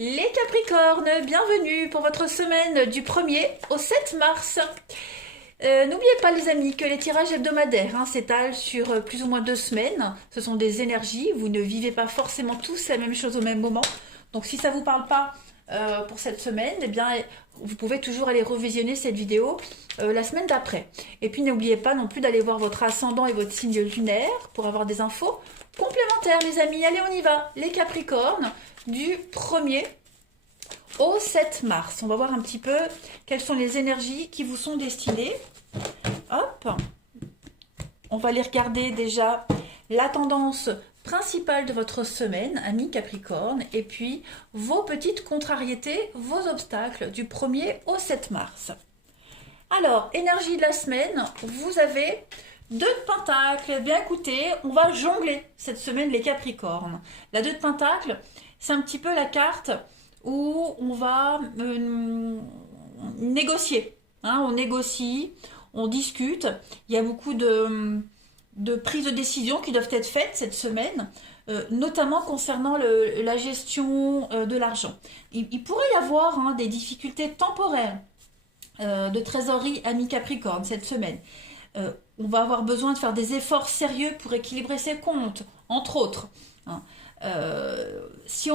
Les Capricornes, bienvenue pour votre semaine du 1er au 7 mars. N'oubliez pas les amis que les tirages hebdomadaires s'étalent sur plus ou moins 2 semaines. Ce sont des énergies, vous ne vivez pas forcément tous la même chose au même moment. Donc si ça ne vous parle pas pour cette semaine, eh bien vous pouvez toujours aller revisionner cette vidéo la semaine d'après. Et puis n'oubliez pas non plus d'aller voir votre ascendant et votre signe lunaire pour avoir des infos complémentaires les amis. Allez on y va, les Capricornes, du 1er au 7 mars. On va voir un petit peu quelles sont les énergies qui vous sont destinées. Hop, on va aller regarder déjà la tendance principale de votre semaine, amis Capricorne, et puis vos petites contrariétés, vos obstacles du 1er au 7 mars. Alors, énergie de la semaine, vous avez 2 de Pentacle. Eh bien écoutez, on va jongler cette semaine les Capricornes. La 2 de Pentacle, c'est un petit peu la carte où on va négocier. On négocie, on discute. Il y a beaucoup de prises de décision qui doivent être faites cette semaine, notamment concernant la gestion de l'argent. Il pourrait y avoir des difficultés temporaires de trésorerie amis Capricorne cette semaine. On va avoir besoin de faire des efforts sérieux pour équilibrer ses comptes, entre autres. Si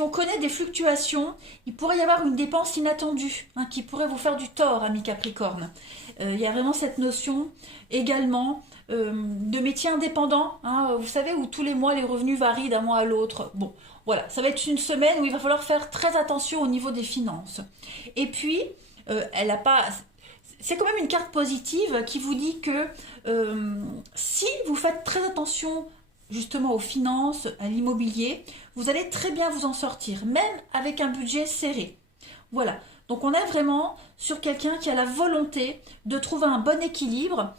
on connaît des fluctuations, il pourrait y avoir une dépense inattendue qui pourrait vous faire du tort, amis Capricorne. Il y a vraiment cette notion également de métier indépendant, vous savez, où tous les mois les revenus varient d'un mois à l'autre. Bon, voilà, ça va être une semaine où il va falloir faire très attention au niveau des finances. Et puis, elle a pas... C'est quand même une carte positive qui vous dit que si vous faites très attention justement aux finances, à l'immobilier, vous allez très bien vous en sortir, même avec un budget serré. Voilà, donc on est vraiment sur quelqu'un qui a la volonté de trouver un bon équilibre,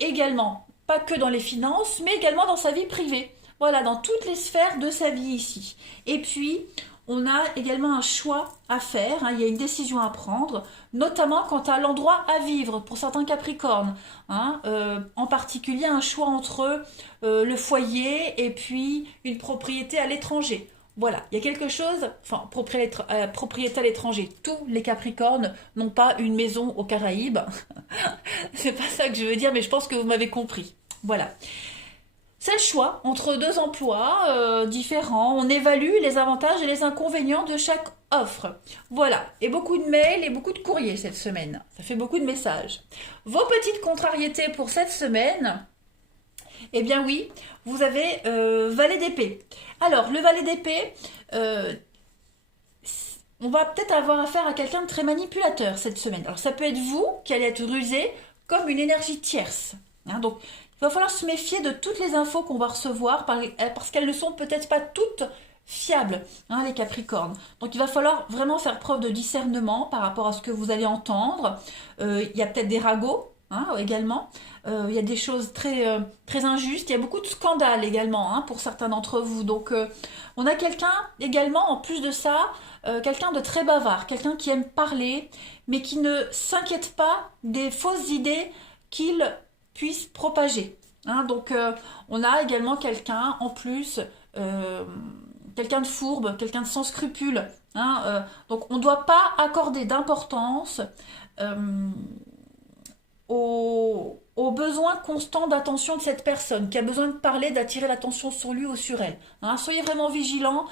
également, pas que dans les finances, mais également dans sa vie privée. Voilà, dans toutes les sphères de sa vie ici. Et puis, on a également un choix à faire, il y a une décision à prendre, notamment quant à l'endroit à vivre pour certains Capricornes. En particulier un choix entre le foyer et puis une propriété à l'étranger. Voilà, il y a quelque chose, enfin, propriété à l'étranger. Tous les Capricornes n'ont pas une maison aux Caraïbes. C'est pas ça que je veux dire, mais je pense que vous m'avez compris. Voilà. C'est le choix entre 2 emplois différents. On évalue les avantages et les inconvénients de chaque offre. Voilà. Et beaucoup de mails et beaucoup de courriers cette semaine. Ça fait beaucoup de messages. Vos petites contrariétés pour cette semaine, eh bien oui, vous avez valet d'épée. Alors, le valet d'épée, on va peut-être avoir affaire à quelqu'un de très manipulateur cette semaine. Alors, ça peut être vous qui allez être rusé comme une énergie tierce. Donc, il va falloir se méfier de toutes les infos qu'on va recevoir parce qu'elles ne sont peut-être pas toutes fiables, les Capricornes. Donc il va falloir vraiment faire preuve de discernement par rapport à ce que vous allez entendre. Il y a peut-être des ragots également. Il y a des choses très, très injustes. Il y a beaucoup de scandales également pour certains d'entre vous. Donc on a quelqu'un également, en plus de ça, quelqu'un de très bavard, quelqu'un qui aime parler, mais qui ne s'inquiète pas des fausses idées qu'il puisse propager. Donc on a également quelqu'un en plus, quelqu'un de fourbe, quelqu'un de sans scrupules. Donc on ne doit pas accorder d'importance aux besoins constants d'attention de cette personne qui a besoin de parler, d'attirer l'attention sur lui ou sur elle. Soyez vraiment vigilants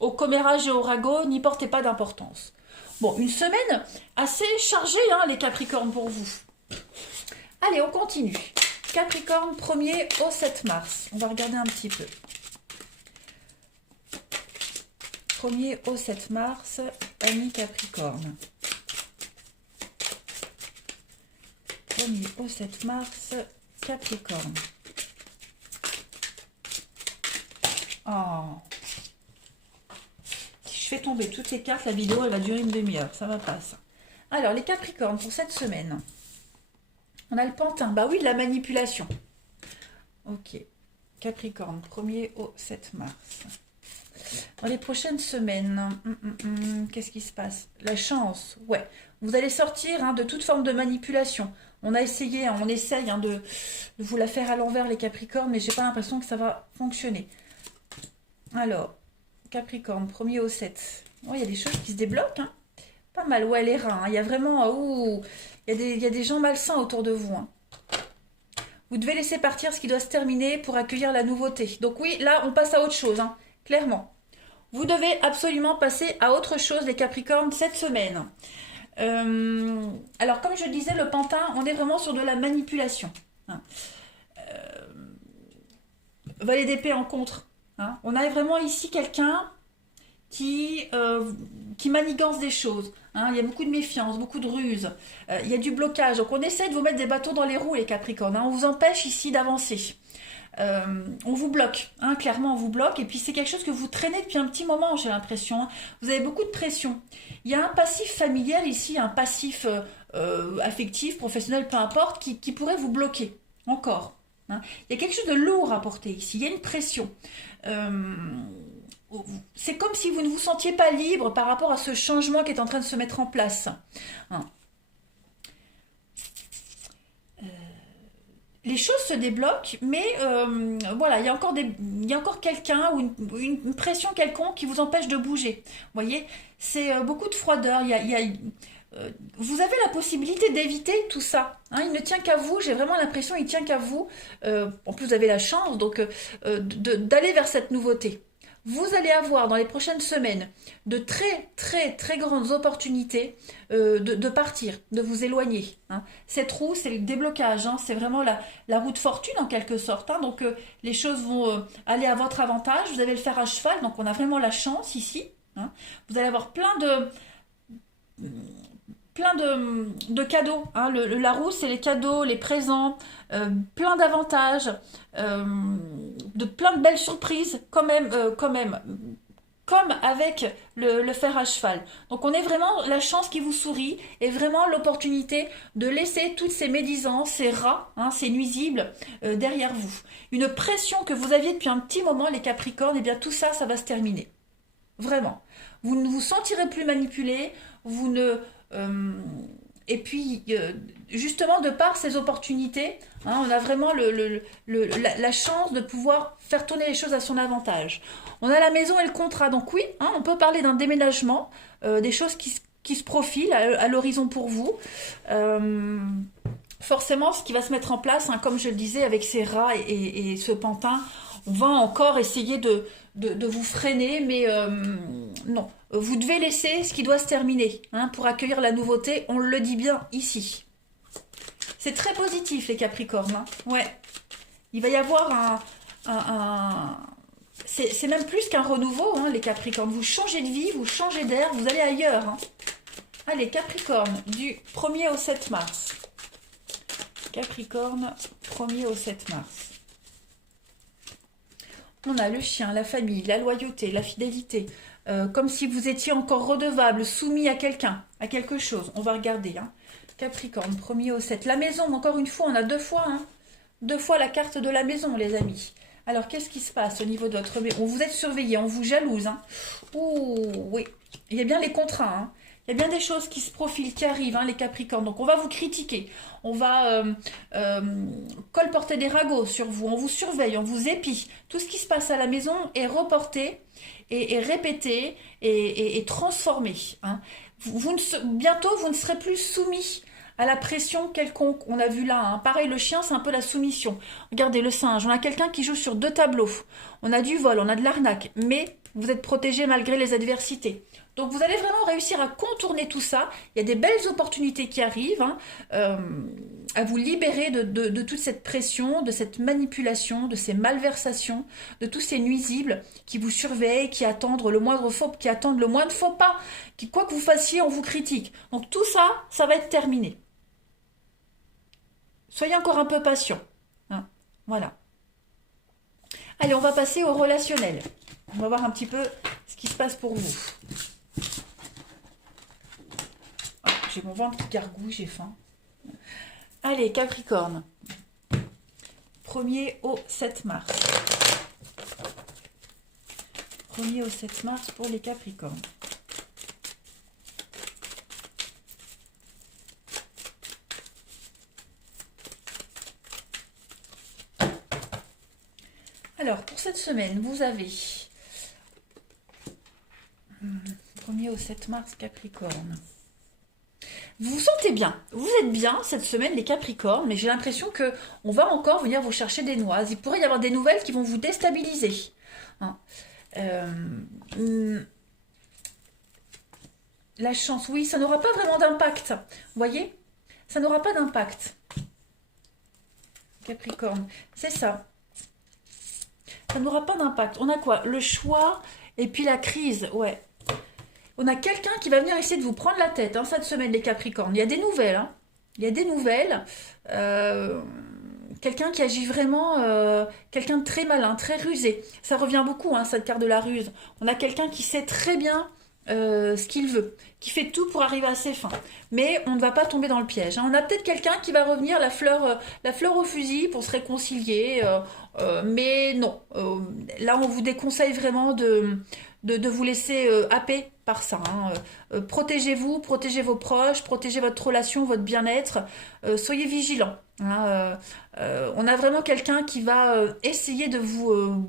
au commérage et au ragot, n'y portez pas d'importance. Bon, une semaine assez chargée, les Capricornes, pour vous. Allez, on continue. Capricorne, 1er au 7 mars. On va regarder un petit peu. 1er au 7 mars, amis Capricorne. 1er au 7 mars, Capricorne. Oh. Si je fais tomber toutes les cartes, la vidéo, elle va durer une demi-heure. Ça va pas, ça. Alors, les Capricornes, pour cette semaine... On a le pantin, bah oui, de la manipulation. Ok, Capricorne, 1er au 7 mars. Dans les prochaines semaines, qu'est-ce qui se passe? La chance, ouais. Vous allez sortir de toute forme de manipulation. On a essayé, on essaye de vous la faire à l'envers les Capricornes, mais j'ai pas l'impression que ça va fonctionner. Alors, Capricorne, 1er au 7. Oh, il y a des choses qui se débloquent. Hein. Pas mal. Ouais, les reins. Hein. Il y a vraiment... il y a des gens malsains autour de vous. Hein. Vous devez laisser partir ce qui doit se terminer pour accueillir la nouveauté. Donc oui, là, on passe à autre chose. Hein, clairement. Vous devez absolument passer à autre chose, les Capricornes, cette semaine. Alors, comme je disais, le pantin, on est vraiment sur de la manipulation. Hein. Valet d'épée en contre. Hein. On a vraiment ici quelqu'un qui manigance des choses. Hein. Il y a beaucoup de méfiance, beaucoup de ruse. Il y a du blocage. Donc, on essaie de vous mettre des bâtons dans les roues, les Capricornes. Hein. On vous empêche ici d'avancer. On vous bloque, hein, clairement on vous bloque, et puis c'est quelque chose que vous traînez depuis un petit moment, j'ai l'impression. Hein. Vous avez beaucoup de pression. Il y a un passif familial ici, un passif affectif, professionnel, peu importe, qui pourrait vous bloquer, encore. Hein. Il y a quelque chose de lourd à porter ici, il y a une pression. C'est comme si vous ne vous sentiez pas libre par rapport à ce changement qui est en train de se mettre en place. Hein. Les choses se débloquent, mais voilà, il y a encore quelqu'un ou une pression quelconque qui vous empêche de bouger. Vous voyez, c'est beaucoup de froideur. Vous avez la possibilité d'éviter tout ça. Hein, il ne tient qu'à vous. J'ai vraiment l'impression qu'il ne tient qu'à vous. En plus, vous avez la chance donc d'aller vers cette nouveauté. Vous allez avoir dans les prochaines semaines de très très très grandes opportunités de partir, de vous éloigner. Hein. Cette roue, c'est le déblocage, hein. C'est vraiment la roue de fortune en quelque sorte. Hein. Donc les choses vont aller à votre avantage, vous allez le faire à cheval, donc on a vraiment la chance ici. Hein. Vous allez avoir plein de cadeaux. Hein. La roue, c'est les cadeaux, les présents, plein d'avantages, plein de belles surprises, quand même, comme avec le fer à cheval. Donc on est vraiment la chance qui vous sourit et vraiment l'opportunité de laisser toutes ces médisances, ces rats, hein, ces nuisibles derrière vous. Une pression que vous aviez depuis un petit moment, les Capricornes, et bien tout ça, ça va se terminer. Vraiment. Vous ne vous sentirez plus manipulé, vous ne... et puis, justement, de par ces opportunités, hein, on a vraiment la chance de pouvoir faire tourner les choses à son avantage. On a la maison et le contrat. Donc oui, hein, on peut parler d'un déménagement, des choses qui se profilent à l'horizon pour vous. Forcément, ce qui va se mettre en place, hein, comme je le disais, avec ces rats et ce pantin, on va encore essayer de vous freiner, mais non. Vous devez laisser ce qui doit se terminer, hein, pour accueillir la nouveauté. On le dit bien ici. C'est très positif, les Capricornes. Hein. Ouais. Il va y avoir c'est même plus qu'un renouveau, hein, les Capricornes. Vous changez de vie, vous changez d'air, vous allez ailleurs. Hein. Allez, Capricorne, du 1er au 7 mars. Capricorne, 1er au 7 mars. On a le chien, la famille, la loyauté, la fidélité. Comme si vous étiez encore redevable, soumis à quelqu'un, à quelque chose. On va regarder. Hein. Capricorne, 1er au 7. La maison, encore une fois, on a deux fois. Hein. Deux fois la carte de la maison, les amis. Alors, qu'est-ce qui se passe au niveau de votre maison? Vous êtes surveillé, on vous jalouse. Hein. Ouh, oui. Il y a bien les contrats. Hein. Il y a bien des choses qui se profilent, qui arrivent, hein, les Capricornes. Donc, on va vous critiquer. On va colporter des ragots sur vous. On vous surveille, on vous épie. Tout ce qui se passe à la maison est reporté et répété et transformé. Hein. Bientôt, vous ne serez plus soumis à la pression quelconque. On a vu là, hein. Pareil, le chien, c'est un peu la soumission. Regardez, le singe, on a quelqu'un qui joue sur deux tableaux. On a du vol, on a de l'arnaque, mais vous êtes protégé malgré les adversités. Donc vous allez vraiment réussir à contourner tout ça. Il y a des belles opportunités qui arrivent, hein, à vous libérer de toute cette pression, de cette manipulation, de ces malversations, de tous ces nuisibles qui vous surveillent, qui attendent le moindre faux pas, qui quoi que vous fassiez, on vous critique. Donc tout ça, ça va être terminé. Soyez encore un peu patient. Hein, voilà. Allez, on va passer au relationnel. On va voir un petit peu ce qui se passe pour vous. Oh, j'ai mon ventre qui gargouille, j'ai faim. Allez, Capricorne. 1er au 7 mars. 1er au 7 mars pour les Capricornes. Alors, pour cette semaine, vous avez 1er au 7 mars, Capricorne. Vous vous sentez bien, vous êtes bien cette semaine les Capricornes, mais j'ai l'impression que on va encore venir vous chercher des noises. Il pourrait y avoir des nouvelles qui vont vous déstabiliser. Hein. La chance, oui, ça n'aura pas vraiment d'impact. Vous voyez, ça n'aura pas d'impact. Capricorne, c'est ça. Ça n'aura pas d'impact. On a quoi? Le choix et puis la crise, ouais. On a quelqu'un qui va venir essayer de vous prendre la tête cette semaine, les Capricornes. Il y a des nouvelles. Hein. Il y a des nouvelles. Quelqu'un qui agit vraiment... quelqu'un de très malin, très rusé. Ça revient beaucoup, cette carte de la ruse. On a quelqu'un qui sait très bien ce qu'il veut, qui fait tout pour arriver à ses fins. Mais on ne va pas tomber dans le piège. On a peut-être quelqu'un qui va revenir la fleur au fusil pour se réconcilier. Mais non. Là, on vous déconseille vraiment de vous laisser happer par ça. Protégez-vous, protégez vos proches, protégez votre relation, votre bien-être. Soyez vigilants. On a vraiment quelqu'un qui va essayer de vous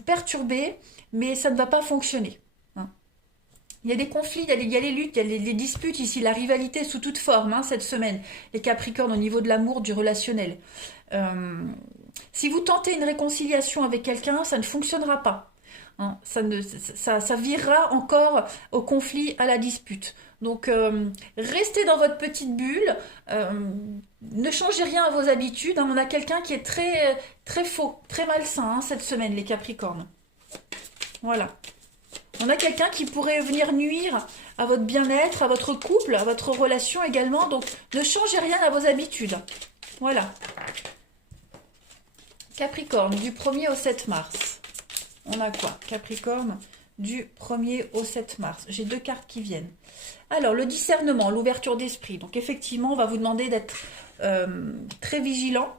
perturber, mais ça ne va pas fonctionner. Il y a des conflits, il y a les luttes, il y a les disputes ici, la rivalité sous toute forme cette semaine. Les Capricornes au niveau de l'amour, du relationnel. Si vous tentez une réconciliation avec quelqu'un, ça ne fonctionnera pas. Ça virera encore au conflit, à la dispute. Donc, restez dans votre petite bulle. Ne changez rien à vos habitudes. On a quelqu'un qui est très, très faux, très malsain cette semaine, les Capricornes. Voilà. On a quelqu'un qui pourrait venir nuire à votre bien-être, à votre couple, à votre relation également. Donc, ne changez rien à vos habitudes. Voilà. Capricorne, du 1er au 7 mars. On a quoi? Capricorne, du 1er au 7 mars. J'ai deux cartes qui viennent. Alors, le discernement, l'ouverture d'esprit. Donc, effectivement, on va vous demander d'être très vigilant.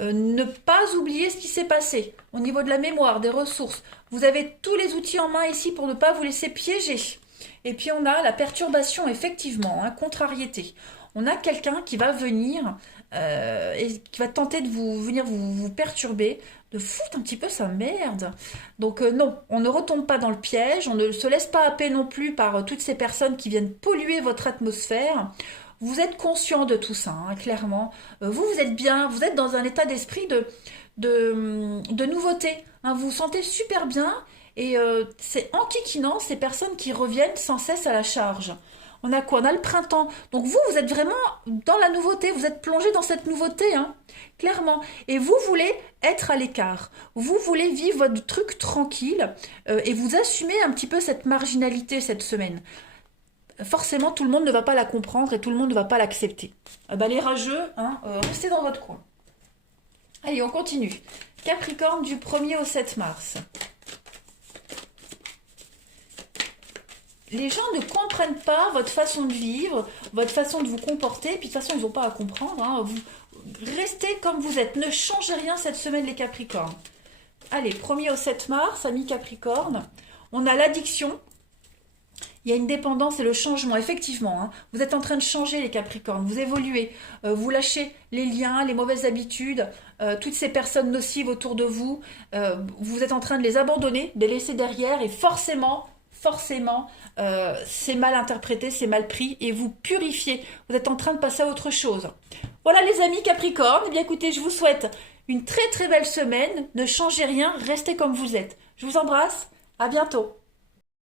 Ne pas oublier ce qui s'est passé au niveau de la mémoire, des ressources. Vous avez tous les outils en main ici pour ne pas vous laisser piéger. Et puis, on a la perturbation, effectivement, contrariété. On a quelqu'un qui va venir et qui va tenter de venir vous perturber, de foutre un petit peu sa merde. Donc non, on ne retombe pas dans le piège, on ne se laisse pas happer non plus par toutes ces personnes qui viennent polluer votre atmosphère. Vous êtes conscient de tout ça, clairement. Vous êtes bien, vous êtes dans un état d'esprit de nouveauté. Vous vous sentez super bien et c'est enquiquinant ces personnes qui reviennent sans cesse à la charge. On a quoi? On a le printemps. Donc vous êtes vraiment dans la nouveauté. Vous êtes plongé dans cette nouveauté, clairement. Et vous voulez être à l'écart. Vous voulez vivre votre truc tranquille et vous assumez un petit peu cette marginalité cette semaine. Forcément, tout le monde ne va pas la comprendre et tout le monde ne va pas l'accepter. Les rageux, restez dans votre coin. Allez, on continue. Capricorne, du 1er au 7 mars. Les gens ne comprennent pas votre façon de vivre, votre façon de vous comporter, puis de toute façon, ils n'ont pas à comprendre. Vous restez comme vous êtes. Ne changez rien cette semaine, les Capricornes. Allez, 1er au 7 mars, amis Capricorne. On a l'addiction. Il y a une dépendance et le changement, effectivement. Vous êtes en train de changer, les Capricornes. Vous évoluez. Vous lâchez les liens, les mauvaises habitudes, toutes ces personnes nocives autour de vous. Vous êtes en train de les abandonner, de les laisser derrière et forcément, c'est mal interprété, c'est mal pris et vous purifiez. Vous êtes en train de passer à autre chose. Voilà les amis Capricorne. Eh bien écoutez, je vous souhaite une très très belle semaine. Ne changez rien, restez comme vous êtes. Je vous embrasse, à bientôt.